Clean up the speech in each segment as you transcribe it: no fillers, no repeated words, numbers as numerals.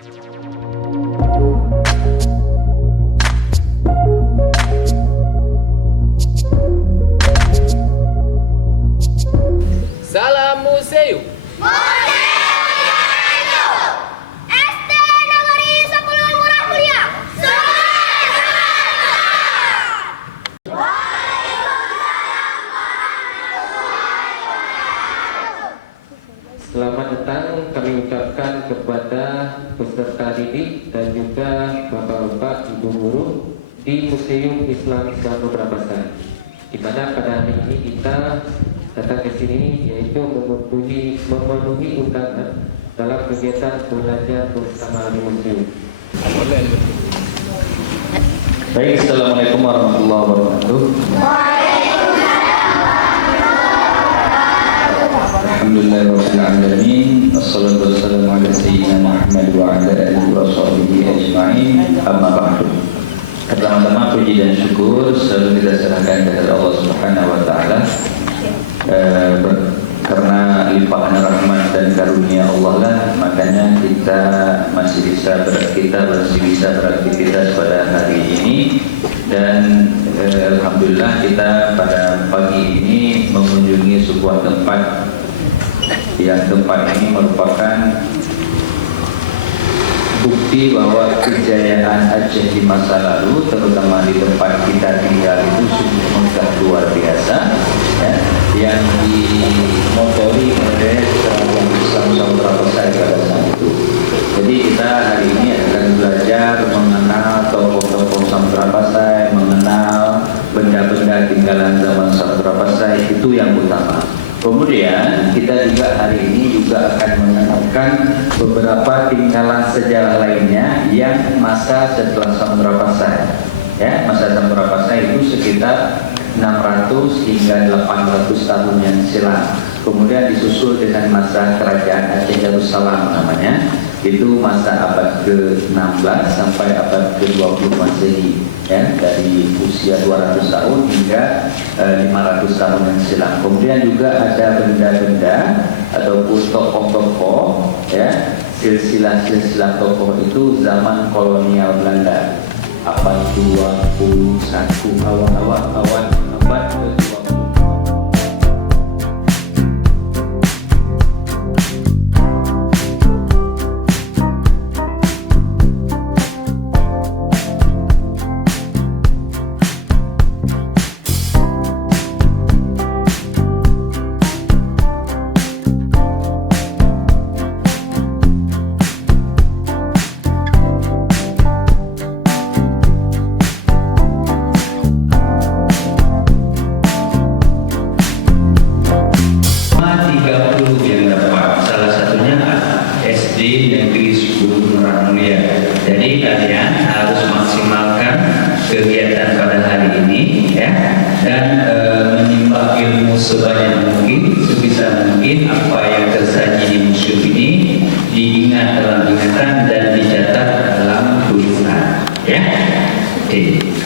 Salam Museum. SD Negeri 10 Murah Mulia. Selamat datang kami ucapkan kepada peserta didik dan juga bapak-bapak, ibu guru di Museum Islam Samudra Pasai, di mana pada hari ini kita datang ke sini yaitu memenuhi undangan dalam kegiatan belajar bersama di museum. Baik, assalamualaikum warahmatullahi wabarakatuh. Alhamdulillahirrahmanirrahim. Assalatu wassalamu ala sayyidina Muhammad wa ala alihi wa sahbihi ajma'in. Amma ba'du. Pertama-tama puji dan syukur selalu kita serahkan kepada Allah Subhanahu wa taala. Karena limpahan rahmat dan karunia Allah lah, makanya kita masih bisa beraktivitas pada hari ini. Dan alhamdulillah kita pada pagi ini mengunjungi sebuah tempat yang ini merupakan bukti bahwa kejayaan Aceh di masa lalu, terutama di tempat kita tinggal itu sungguh megah luar biasa, ya, yang dimotori oleh Kerajaan Islam Samudra Pasai pada saat itu. Jadi kita hari ini akan belajar mengenal tokoh-tokoh Samudra Pasai, mengenal benda-benda tinggalan zaman Samudra Pasai, itu yang utama. Kemudian kita juga hari ini juga akan mengenalkan beberapa tinggalan sejarah lainnya yang masa setelah Samudra Pasai. Ya, masa Samudra Pasai itu sekitar 600 hingga 800 tahun yang silam. Kemudian disusul dengan masa kerajaan Aceh Darussalam namanya. Itu masa abad ke-16 sampai abad ke-20 Masehi, ya, dari usia 200 tahun hingga 500 tahun yang silam. Kemudian juga ada benda-benda ataupun tokoh-tokoh, ya, silsilah-silsilah tokoh itu zaman kolonial Belanda, abad 21 awal abad ke-20.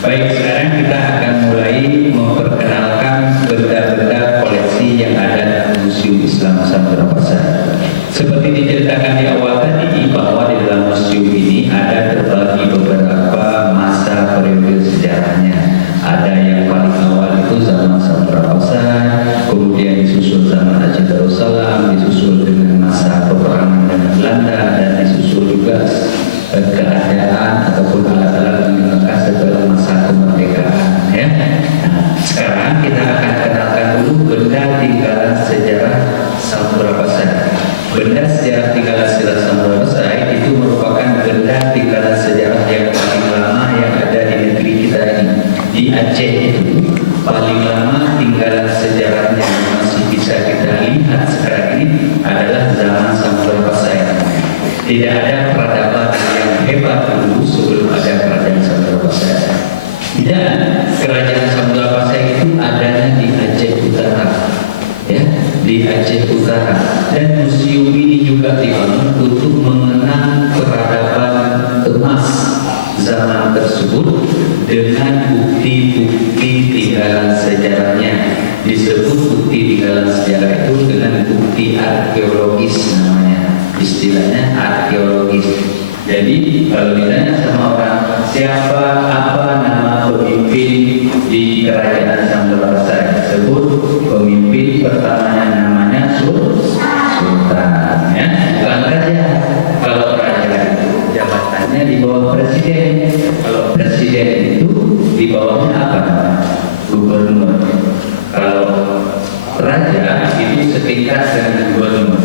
Baik, sekarang kita akan mulai memperkenalkan benda-benda koleksi yang ada di Museum Islam Samudra Pasai. Seperti diceritakan di awal tadi, bahwa di dalam museum ini ada terbagi beberapa masa periode sejarahnya. Ada yang paling awal itu zaman Samudra Pasai, kemudian disusul zaman Aceh Darussalam, disusul dengan masa peperangan dengan Belanda, dan disusul juga keadaan ataupun alat-alat yang dipakai setelah masa kemerdekaan, ya. Nah, sekarang kita akan kenalkan dulu benda tinggalan sejarah Samudra Pasai. Benda sejarah tinggalan sejarah Samudra Pasai itu merupakan benda tinggalan sejarah yang paling lama yang ada di negeri kita ini. Di Aceh itu paling lama tinggalan sejarahnya yang masih bisa kita lihat sekarang ini adalah zaman Samudra Pasai. Tidak ada peradaban yang hebat dulu sebelum ada kerajaan Samudra Pasai. Dan kerajaan Samudra Pasai itu adanya di Aceh Utara, ya, di Aceh Utara. Dan museum ini juga dibangun untuk mengenang peradaban emas zaman tersebut dengan bukti-bukti tinggalan sejarahnya. Disebut bukti tinggalan sejarah itu dengan bukti arkeologis namanya, istilahnya arkeologis. Jadi kalau ditanya sama orang siapa apa nama pemimpin di kerajaan Samudra Pasai, sebut pemimpin pertamanya namanya Sultan, ya, bukan raja. Kalau raja jabatannya di bawah presiden, kalau presiden itu di bawahnya apa? Gubernur. Kalau raja itu setingkat dengan gubernur.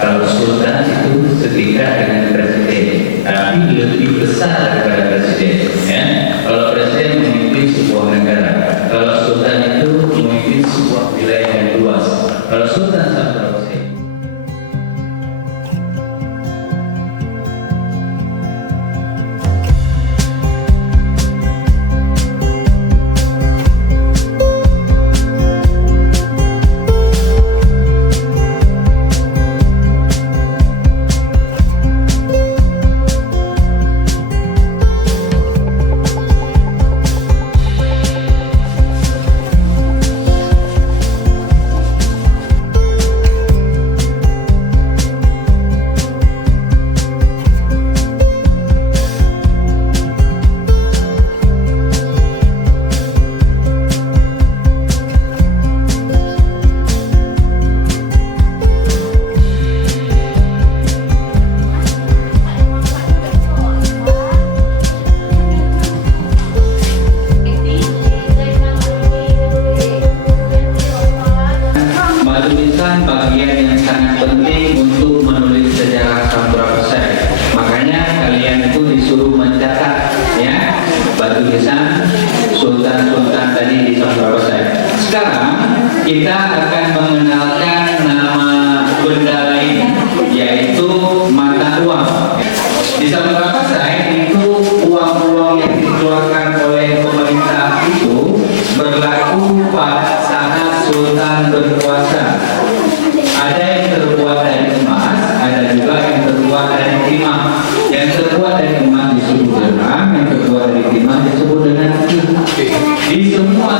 Kalau sultan itu setingkat dengan presiden, tapi lebih besar daripada presiden. Ya? Kalau presiden memimpin sebuah negara, kalau sultan itu memimpin sebuah wilayah yang luas. Kalau sultan Samudra Pasai. Tulisan bagian yang sangat penting untuk menulis sejarah Samudra Pasai. Makanya kalian itu disuruh mencatat, ya, batu nisan sultan-sultan tadi di Samudra Pasai. Sekarang kita akan mengenalkan nama benda lain, yaitu mata uang. Di Samudra Pasai itu uang-uang yang dikeluarkan oleh pemerintah itu berlaku pada saat sultan berkuasa. Ada yang terbuat dari emas, ada juga yang terbuat dari timah. Yang terbuat dari emas disebut dirham, yang terbuat dari timah disebut dengan di semua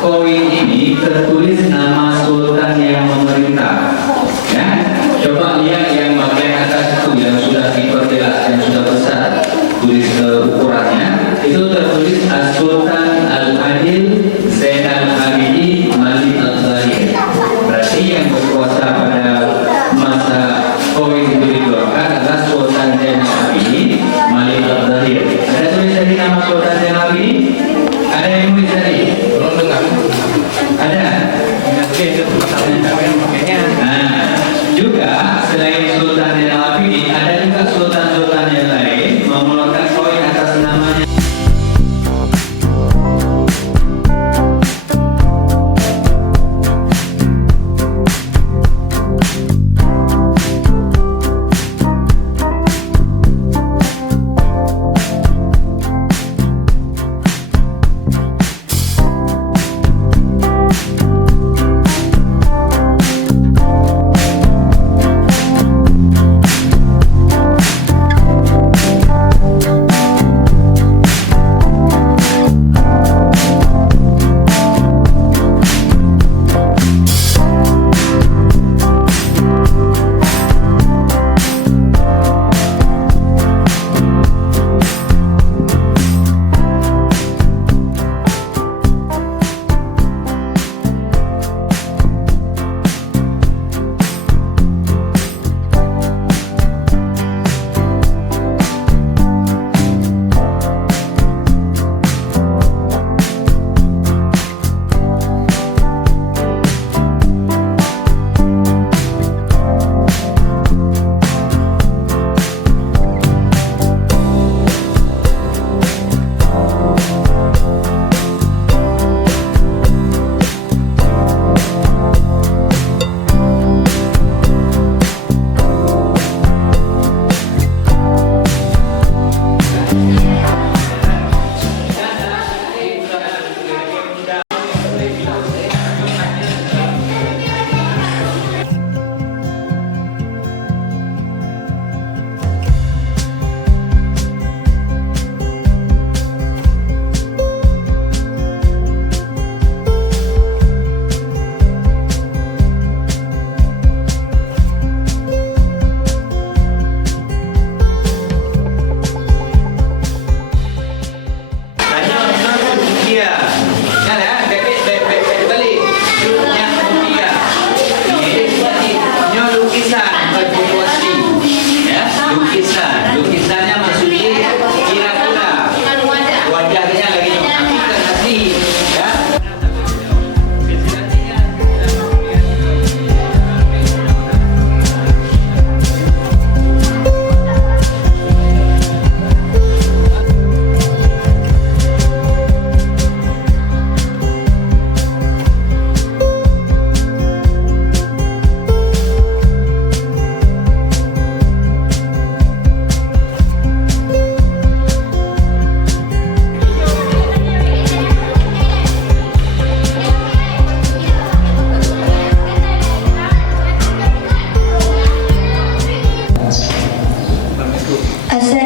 koin ini tertulis nama sultan yang memerintah. Ya, coba lihat yang bagian atas itu yang sudah diperjelas, yang sudah besar.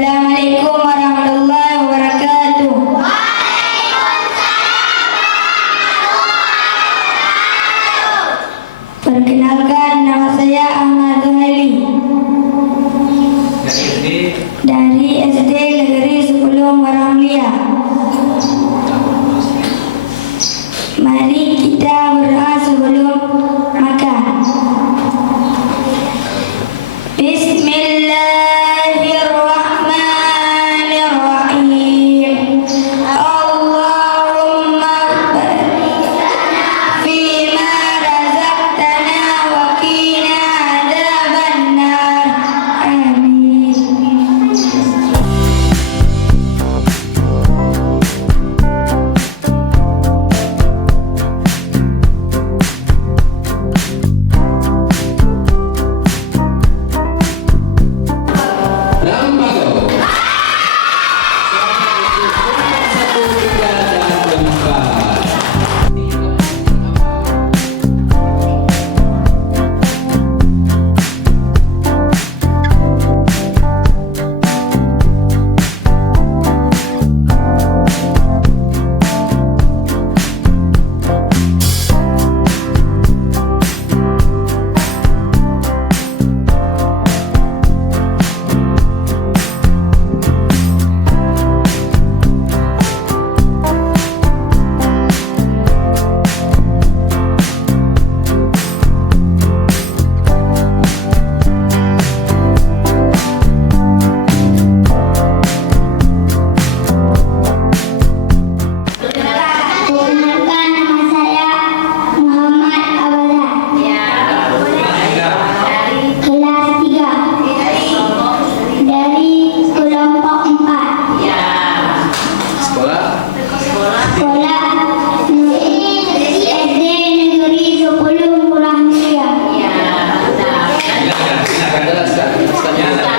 Assalamualaikum warahmatullahi wabarakatuh. Perkenalkan, nama saya Ahmad Zuhaili dari SD Negeri 10 Muramlia. Mari kita berdoa sebelum makan. Bismillahirrahmanirrahim. Allahumma barik fima razaqtana wa qina adzabannar. Amin. Perkenalkan, nama saya Muhammad Abada. Kelas 3 dari kelompok 4. Sekolah. Sekolah SD Negeri 10 Muramlia. Jelaskan. Gendra.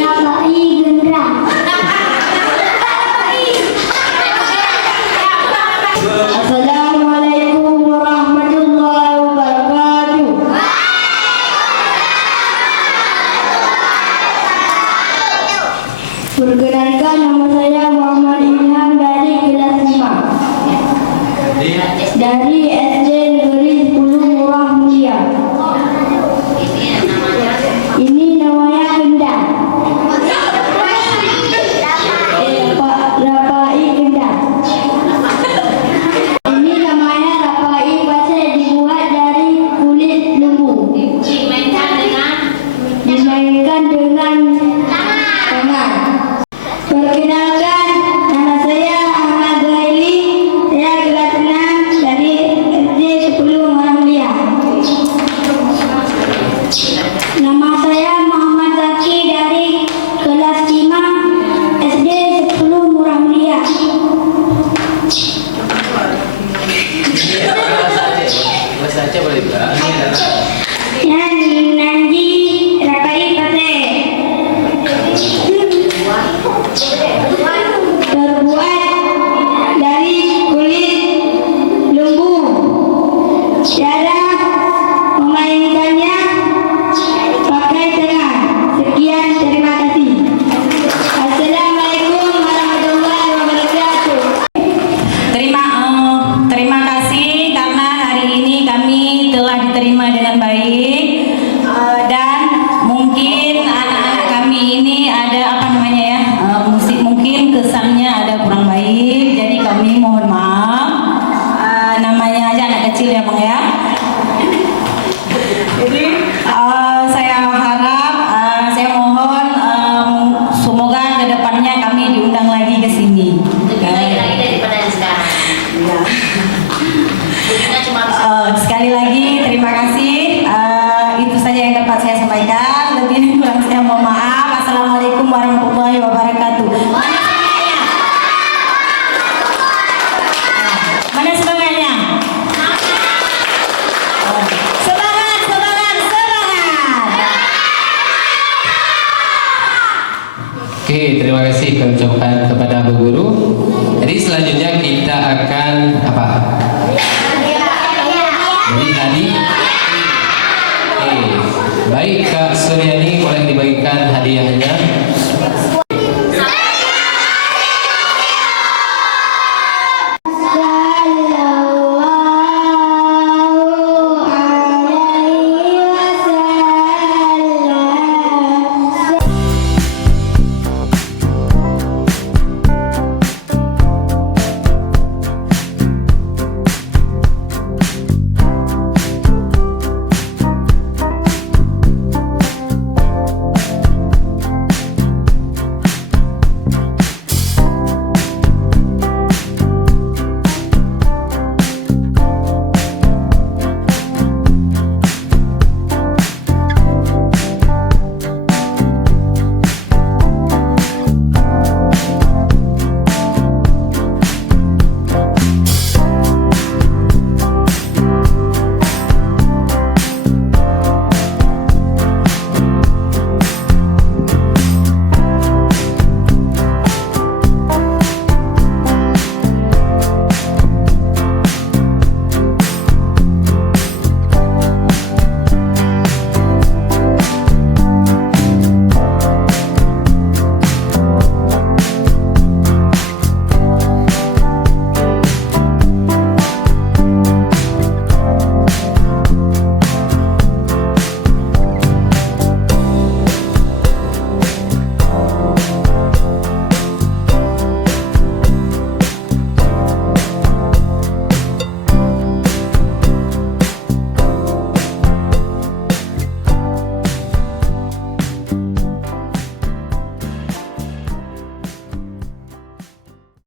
Rabai Gendra. Assalamualaikum warahmatullahi wabarakatuh. Perkenalkan, nama saya Muhammad Ilham dari kelas 5 dari SD Negeri 10 Muramlia. Ini namanya Gendang. Rapai Gendang. Ini namanya rapai pasir, dibuat dari kulit lembu. Dimainkan dengan tangan. Perkenalkan, nama saya Ahmad Zuhaili. Saya kelas 6 dari SD 10 Muramlia. Nama saya Muhammad Zaki dari kelas 5 SD 10 Muramlia. Bahasa Aceh boleh juga. Nanji rapai pasir. Terbuat dari kulit lembu. Cara memainkannya pakai tangan. Sekian, terima kasih. Assalamualaikum warahmatullahi wabarakatuh. Terima kasih karena hari ini kami telah diterima dengan baik. Dan mungkin anak-anak kami ini ada apa namanya ya, musik mungkin kesannya ada kurang baik, jadi kami mohon maaf. Namanya aja anak kecil ya Bang ya. Jadi saya harap, saya mohon semoga kedepannya kami diundang lagi ke sini. Lagi daripada yang sekarang. Ya. Kita cuma Sekali lagi terima kasih. Itu saja yang dapat saya sampaikan. Lebih kurang saya mohon maaf. Assalamualaikum warahmatullahi wabarakatuh. Mana semangatnya? Semangat, semangat, semangat. Oke, terima kasih kami ucapkan kepada Bu Guru. Jadi selanjutnya kita akan apa? Jadi tadi Baik, Kak Suryani boleh dibagikan hadiahnya.